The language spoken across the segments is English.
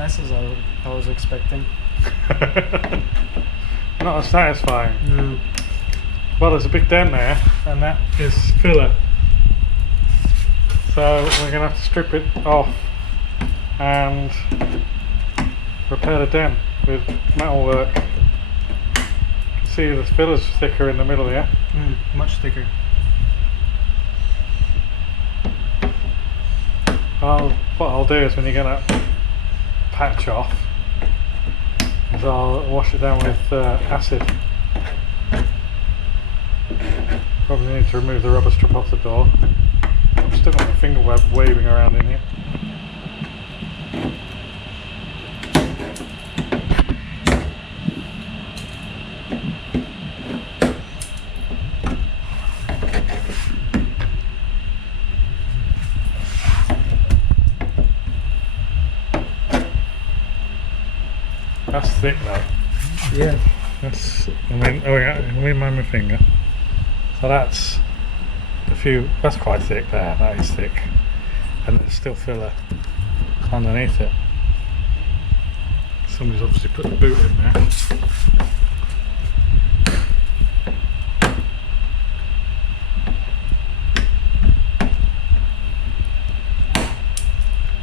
nice as I was expecting. Not as satisfying. No. Well, there's a big dent there, and that is filler. So we're going to have to strip it off and repair the dent with metal work. You can see the filler's thicker in the middle here. Much thicker. What I'll do is when you get that patch off, is I'll wash it down with acid. Probably need to remove the rubber strip off the door. I've still got my finger web waving around in here. That's thick though. Yeah. That's, let me mind my finger. So that's that's quite thick there, that is thick. And there's still filler underneath it. Somebody's obviously put the boot in there.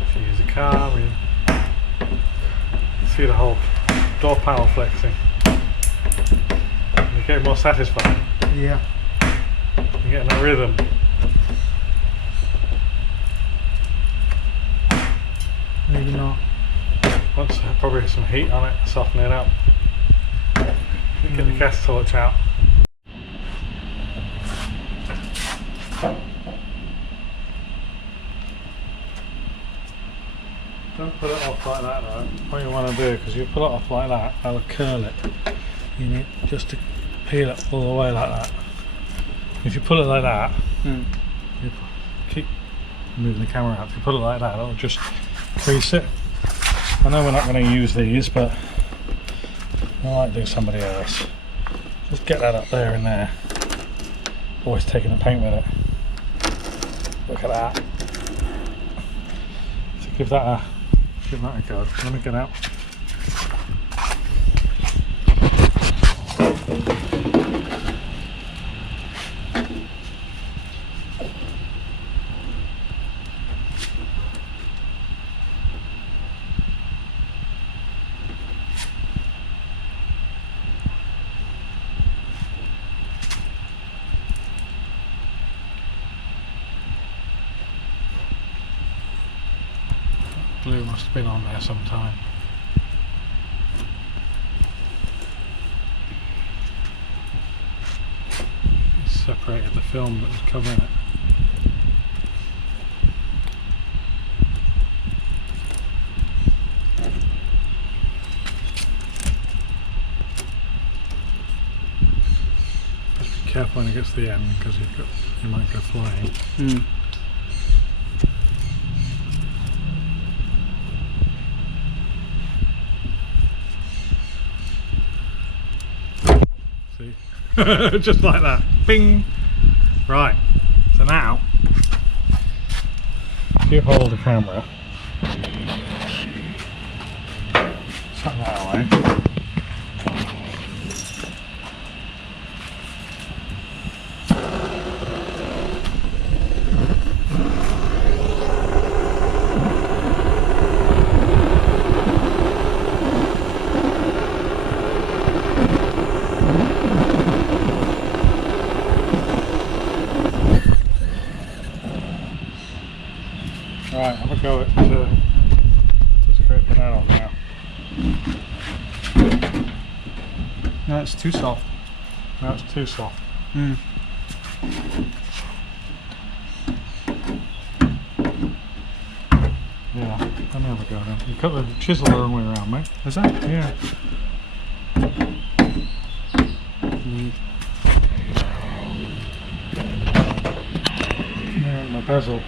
If you use a car, we see the whole door panel flexing. You get more satisfying. Yeah. You're getting a rhythm. Maybe not. Once probably some heat on it, soften it up. Get the gas torch out. Don't put it off like that though. What you want to do, because you pull it off like that, that'll curl it. You need just to peel it all the way like that. If you pull it like that, you keep moving the camera out. If you pull it like that, it'll just crease it. I know we're not going to use these, but I might do somebody else. Just get that up there and there. Always taking the paint with it. Look at that. So give that a go. Let me get out. Glue must have been on there sometime. It's separated the film that was covering it. Just be careful when it gets to the end, because you might go flying. Just like that. Bing! Right, so now if you hold the camera, set that away. Right, have a go at just scraping that off now. No, it's too soft. No, it's too soft. Yeah, let me have a go then. You cut the chisel the wrong way around, mate. Is that? Yeah. Yeah, my bezel.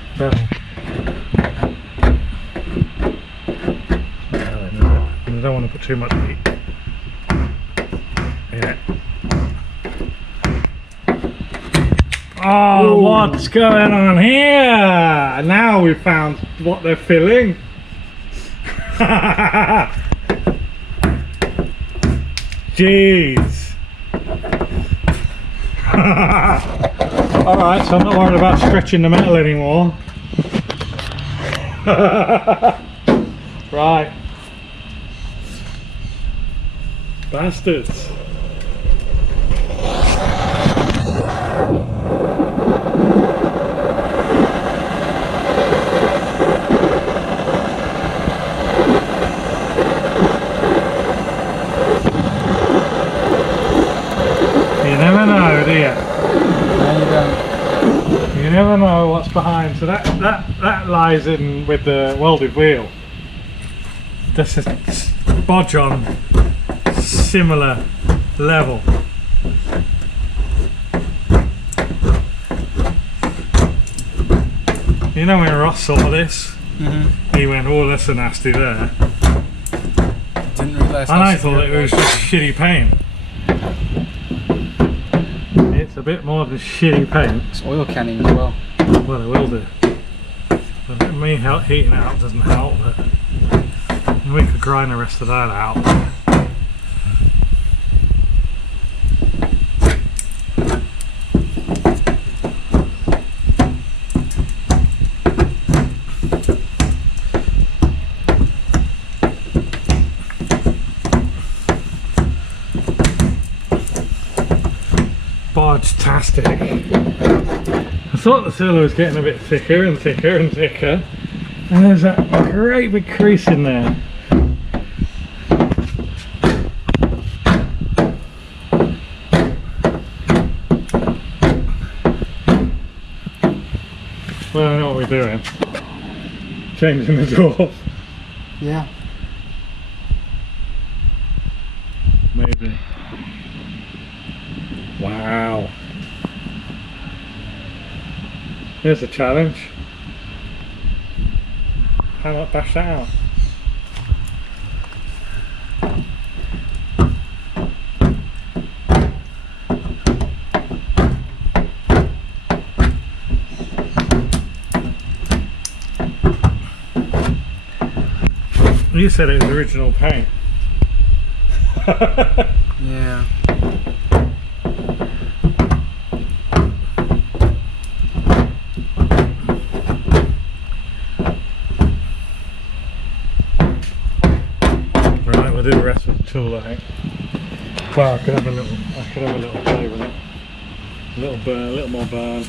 I don't want to put too much heat in it. Oh, ooh. What's going on here? Now we've found what they're filling. Jeez. Alright, so I'm not worried about stretching the metal anymore. Right. Bastards. You never know, do you? No, you don't. You never know what's behind. So that lies in with the welded wheel. This is bodge on similar level. You know when Ross saw this, he went, "Oh, that's a nasty there," Didn't realise. and I thought it was just shitty paint. It's a bit more than shitty paint. It's oil canning as well. Well, it will do. But me heating it up doesn't help, but we could grind the rest of that out. Bodgetastic. I thought the sealer was getting a bit thicker and thicker and thicker, and there's that great big crease in there. Well, I know what we're doing. Changing the door. Yeah. Maybe. Wow. Here's a challenge. How about bash that out? You said it was original paint. Yeah. Right, we'll do the rest with the tool, I think. Well, I could have a little play with it. A little burn, a little more burn.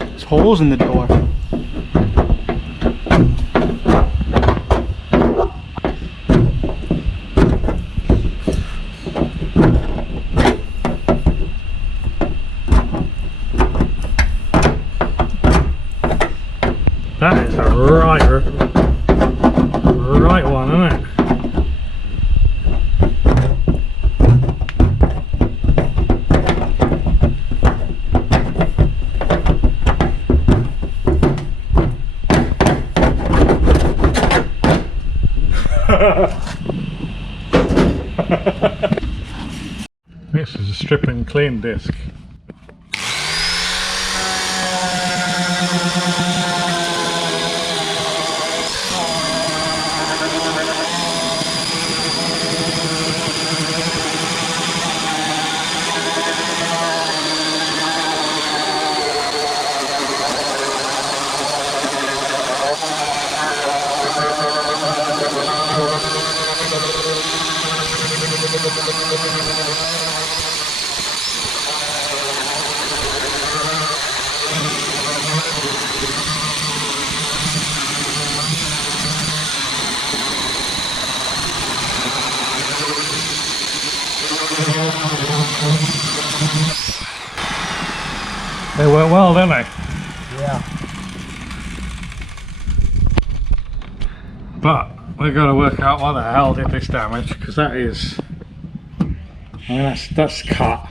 There's holes in the door. That is a right one, isn't it? This is a strip and clean disc. They work well, don't they? Yeah. But we've got to work out what the hell did this damage, because that is I mean, that's cut.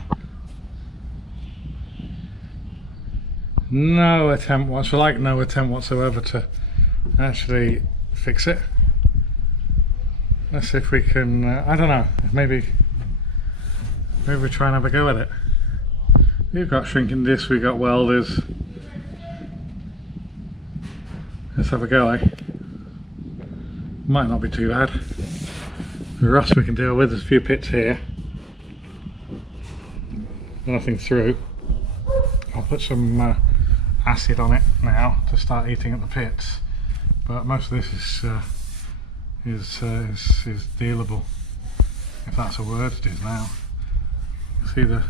No attempt whatsoever to actually fix it. Let's see if we can, I don't know, maybe we try and have a go at it. We've got shrinking discs, we've got welders. Let's have a go, eh? Might not be too bad. The rust we can deal with, there's a few pits here. Nothing through. I'll put some acid on it now to start eating at the pits, but most of this is dealable, if that's a word. It is now. See the